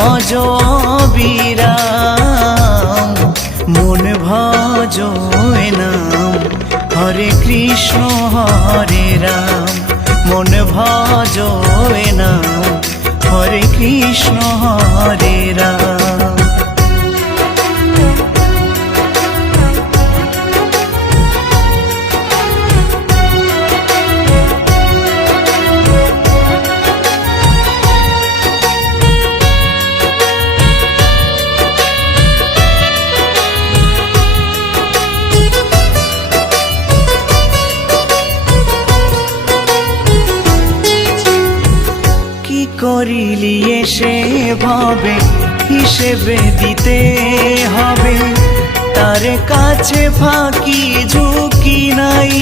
মজ অবিরাম মন ভজয় নাম হরে কৃষ্ণ হরে রাম মন ভজয় নাম হরে কৃষ্ণ হরে রাম। করিলি এসে ভাবে হিসেবে দিতে হবে তার কাছে ফাঁকি ঝুঁকি নাই